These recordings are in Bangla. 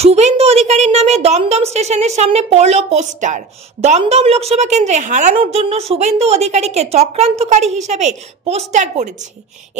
শুভেন্দু অধিকারীর নামে দমদম স্টেশনের সামনে পড়ল পোস্টার। দমদম লোকসভা কেন্দ্রে হারানোর জন্য শুভেন্দু অধিকারীকে চক্রান্তকারী হিসেবে পোস্টার পড়েছে।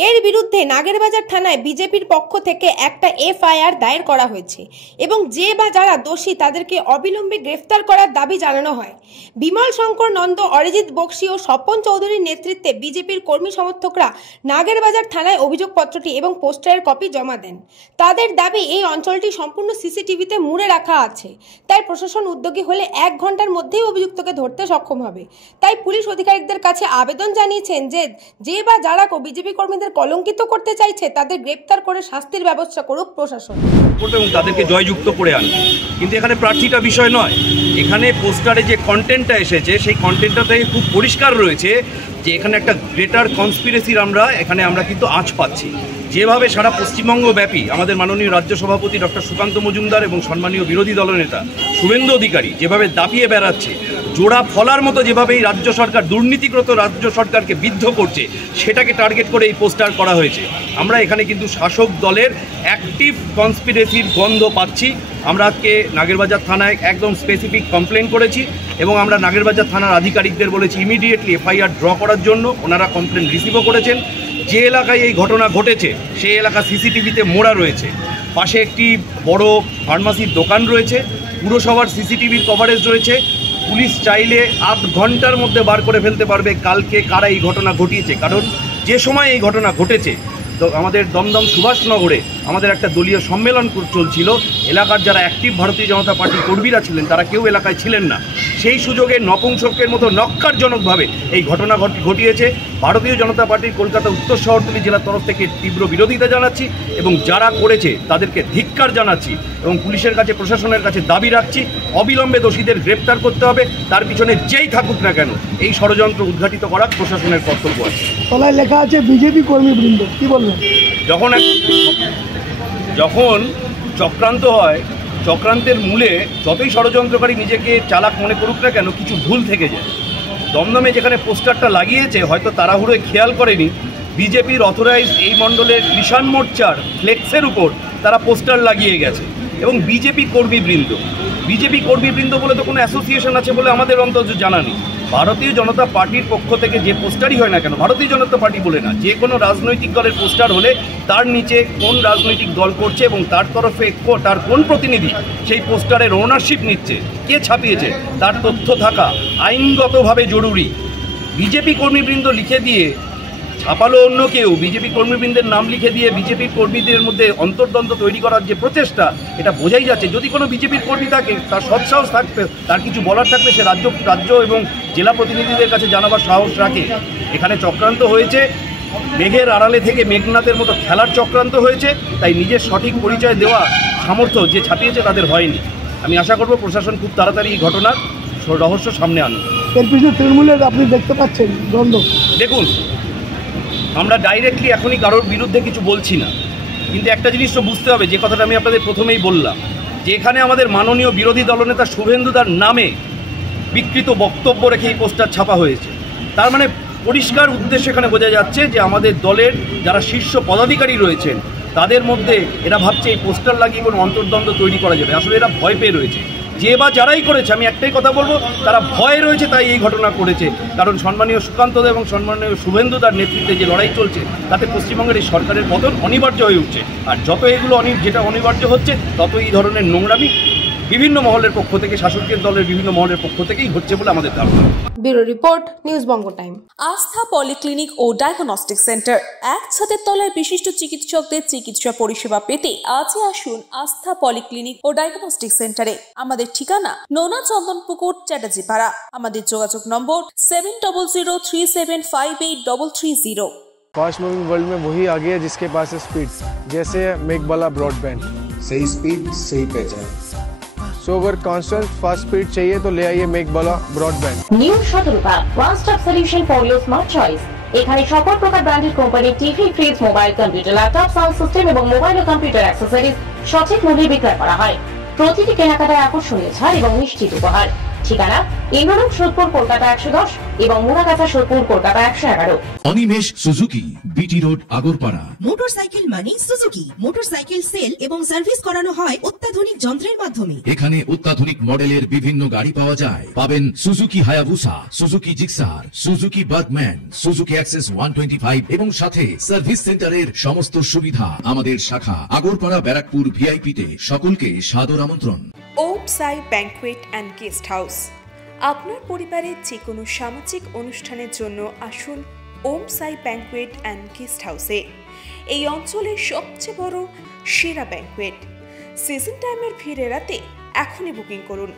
এর বিরুদ্ধে নাগেরবাজার থানায় বিজেপির পক্ষ থেকে একটা এফআইআর দায়ের করা হয়েছে এবং যে বা যারা দোষী তাদেরকে অবিলম্বে গ্রেফতার করার দাবি জানানো হয়। বিমল শঙ্কর নন্দ, অরিজিৎ বক্সি ও স্বপন চৌধুরীর নেতৃত্বে বিজেপির কর্মী সমর্থকরা নাগেরবাজার থানায় অভিযোগপত্রটি এবং পোস্টারের কপি জমা দেন। তাদের দাবি, এই অঞ্চলটি সম্পূর্ণ সিসিটিভিতে মুড়ে রাখা আছে, তাই প্রশাসন উদ্যোগী হলে 1 ঘন্টার মধ্যেই অভিযুক্তকে ধরতে সক্ষম হবে। তাই পুলিশ আধিকারিকদের কাছে আবেদন জানিয়েছেন যে বা যারা বিজেপি কর্মীদের কলঙ্কিত করতে চাইছে তাদের গ্রেপ্তার করে শাস্তির ব্যবস্থা করুক প্রশাসন এবং তাদেরকে জয়যুক্ত করে আনবে। কিন্তু এখানে প্রার্থীটা বিষয় নয়, এখানে পোস্টারে যে কন্টেন্টটা এসেছে সেই কন্টেন্টটা থেকে খুব পরিষ্কার রয়েছে যে এখানে একটা গ্রেটার কনস্পিরেসির আমরা কিন্তু আঁচ পাচ্ছি। যেভাবে সারা পশ্চিমবঙ্গ ব্যাপী আমাদের মাননীয় রাজ্য সভাপতি ডক্টর সুকান্ত মজুমদার এবং সম্মানীয় বিরোধী দলনেতা শুভেন্দু অধিকারী যেভাবে দাপিয়ে বেড়াচ্ছে, জোড়া ফলার মতো যেভাবে এই রাজ্য সরকার দুর্নীতিগ্রস্ত রাজ্য সরকারকে বিদ্ধ করছে, সেটাকে টার্গেট করে এই পোস্টার করা হয়েছে। আমরা এখানে কিন্তু শাসক দলের অ্যাক্টিভ কনস্পিরেসির গন্ধ পাচ্ছি। আমরা আজকে নাগেরবাজার থানায় একদম স্পেসিফিক কমপ্লেন করেছি এবং আমরা নাগেরবাজার থানার আধিকারিকদের বলেছি ইমিডিয়েটলি এফআইআর ড্র করার জন্য। ওনারা কমপ্লেন রিসিভও করেছেন। যে এলাকায় এই ঘটনা ঘটেছে সেই এলাকা সিসিটিভিতে মোড়া রয়েছে। পাশে একটি বড় ফার্মাসির দোকান রয়েছে, পুরসভার সিসিটিভির কভারেজ রয়েছে। পুলিশ চাইলে 8 ঘন্টার মধ্যে বার করে ফেলতে পারবে কালকে কারা এই ঘটনা ঘটিয়েছে। কারণ যে সময় এই ঘটনা ঘটেছে তো আমাদের দমদম সুভাষনগরে আমাদের একটা দলীয় সম্মেলন চলছিল। এলাকার যারা অ্যাক্টিভ ভারতীয় জনতা পার্টির কর্মীরা ছিলেন তারা কেউ এলাকায় ছিলেন না। সেই সুযোগে নপুংসকের মতো নক্কারজনকভাবে এই ঘটনা ঘটিয়েছে। ভারতীয় জনতা পার্টির কলকাতা উত্তর শহরতলি জেলার তরফ থেকে তীব্র বিরোধিতা জানাচ্ছি এবং যারা করেছে তাদেরকে ধিক্কার জানাচ্ছি এবং পুলিশের কাছে, প্রশাসনের কাছে দাবি রাখছি অবিলম্বে দোষীদের গ্রেপ্তার করতে হবে। তার পিছনে যেই থাকুক না কেন এই ষড়যন্ত্র উদ্ঘাটিত করা প্রশাসনের কর্তব্য আছে। তলায় লেখা আছে বিজেপি কর্মীবৃন্দ, কি বলবেন? যখন চক্রান্ত হয়, চক্রান্তের মূলে যতই ষড়যন্ত্রকারী নিজেকে চালাক মনে করুক না কেন কিছু ভুল থেকে যায়। দমদমে যেখানে পোস্টারটা লাগিয়েছে হয়তো তাড়াহুড়োয় খেয়াল করেনি, বিজেপির অথরাইজড এই মণ্ডলের কিষাণ মোর্চার ফ্লেক্সের উপর তারা পোস্টার লাগিয়ে গেছে। এবং বিজেপি কর্মীবৃন্দ বলে তো কোনো অ্যাসোসিয়েশন আছে বলে আমাদের অন্তত জানা নেই। ভারতীয় জনতা পার্টির পক্ষ থেকে যে পোস্টারই হয় না কেন, ভারতীয় জনতা পার্টি বলে না, যে কোনো রাজনৈতিক দলের পোস্টার হলে তার নিচে কোন রাজনৈতিক দল করছে এবং তার তরফে তার কোন প্রতিনিধি সেই পোস্টারের ওনারশিপ নিচ্ছে, কে ছাপিয়েছে তার তথ্য থাকা আইনগতভাবে জরুরি। বিজেপি কর্মীবৃন্দ লিখে দিয়ে ছাপালো অন্য কেউ, বিজেপি কর্মীবৃন্দের নাম লিখে দিয়ে বিজেপির কর্মীদের মধ্যে অন্তর্দ্বন্দ্ব তৈরি করার যে প্রচেষ্টা, এটা বোঝাই যাচ্ছে। যদি কোনো বিজেপির কর্মী থাকে, তার সৎসাহস থাকবে, তার কিছু বলার থাকলে সে রাজ্য এবং জেলা প্রতিনিধিদের কাছে জানাবার সাহস রাখে। এখানে চক্রান্ত হয়েছে, মেঘের আড়ালে থেকে মেঘনাথের মতো খেলার চক্রান্ত হয়েছে। তাই নিজের সঠিক পরিচয় দেওয়া সামর্থ্য যে ছাপিয়েছে তাদের হয়নি। আমি আশা করব প্রশাসন খুব তাড়াতাড়ি এই ঘটনার রহস্য সামনে আনুন। এর পিছনে তৃণমূলের আপনি দেখতে পাচ্ছেন দ্বন্দ্ব। দেখুন, আমরা ডাইরেক্টলি এখনই কারোর বিরুদ্ধে কিছু বলছি না, কিন্তু একটা জিনিস তো বুঝতে হবে, যে কথাটা আমি আপনাদের প্রথমেই বললাম, যে এখানে আমাদের মাননীয় বিরোধী দলনেতা শুভেন্দুদার নামে বিকৃত বক্তব্য রেখে এই পোস্টার ছাপা হয়েছে। তার মানে পরিষ্কার উদ্দেশ্য এখানে বোঝা যাচ্ছে যে আমাদের দলের যারা শীর্ষ পদাধিকারী রয়েছেন তাদের মধ্যে এরা ভাবছে এই পোস্টার লাগিয়ে কোনো অন্তর্দ্বন্দ্ব তৈরি করা যাবে। আসলে এরা ভয় পেয়ে রয়েছে। যে বা যারাই করেছে, আমি একটাই কথা বলবো, তারা ভয় রয়েছে তাই এই ঘটনা করেছে। কারণ সম্মানীয় সুকান্তদা এবং সম্মানীয় শুভেন্দুদার নেতৃত্বে যে লড়াই চলছে তাতে পশ্চিমবঙ্গের এই সরকারের পতন অনিবার্য হয়ে উঠছে। আর যত এগুলো যেটা অনিবার্য হচ্ছে তত এই ধরনের নোংরামি বিভিন্ন মহলের পক্ষ থেকে, শাসকের দলের বিভিন্ন মহলের পক্ষ থেকেই হচ্ছে বলে আমাদের ধারণা। ব্যুরো রিপোর্ট, নিউজ বঙ্গ টাইম। আস্থা পলিক্লিনিক ও ডায়াগনস্টিক সেন্টার, এক ছাদের তলায় বিশিষ্ট চিকিৎসকদের চিকিৎসা পরিষেবা পেতে আজই আসুন আস্থা পলিক্লিনিক ও ডায়াগনস্টিক সেন্টারে। আমাদের ঠিকানা নোনা চন্দনপুকুর, চ্যাটার্জিপাড়া। আমাদের যোগাযোগ নম্বর 7003758330। फास्ट मूविंग वर्ल्ड में वही आगे है जिसके पास है स्पीड, जैसे मेघबाला ब्रॉडबैंड। सही स्पीड, सही पहचान। सो अगर कांस्टेंट फास्ट स्पीड चाहिए तो ले आइए Meghbala broadband. New Shatarupa, one stop solution for your smart choice. এখানে সকল প্রকার ব্র্যান্ডেড কোম্পানির TV, fridge, mobile, computer, laptop, sound system এবং মোবাইল ও কম্পিউটার অ্যাক্সেসরিজ সঠিক মূল্যে বিক্রয় করা হয়। প্রতিটি কেনাকাটায় আকর্ষণীয় ছাড় এবং নিশ্চিত উপহার। ঠিকানা ইন্দ্রলোক সোদপুর কলকাতা 110 এবং Muragachha Sodepur Kolkata 111। Animesh Suzuki, BT road, Agarpara. Motorcycle মানে সুজুকি। মোটরসাইকেল সেল এবং সার্ভিস করানো হয় অত্যাধুনিক যন্ত্রের মাধ্যমে। এখানে অত্যাধুনিক মডেলের বিভিন্ন গাড়ি পাওয়া যায়। পাবেন Suzuki Hayabusa, Suzuki Gixxer, Suzuki Bergman, Suzuki access 125 এবং সাথে সার্ভিস সেন্টারের সমস্ত সুবিধা। আমাদের শাখা আগরপাড়া ব্যারাকপুর ভিআইপিতে। সকলকে সাদর আমন্ত্রণ। ওম সাই ব্যাংকুয়েট অ্যান্ড গেস্ট হাউস। আপনার পরিবারের যে কোনো সামাজিক অনুষ্ঠানের জন্য আসুন ওম সাই ব্যাংকুয়েট অ্যান্ড গেস্ট হাউসে। এই অঞ্চলের সবচেয়ে বড় সেরা ব্যাংকুয়েট। সিজন টাইমের ভিড় এড়াতে এখনই বুকিং করুন।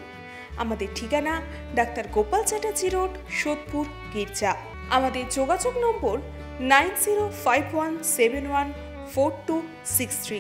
আমাদের ঠিকানা ডাক্তার গোপাল চ্যাটার্জি রোড, সোদপুর, গির্জা। আমাদের যোগাযোগ নম্বর 9051714263।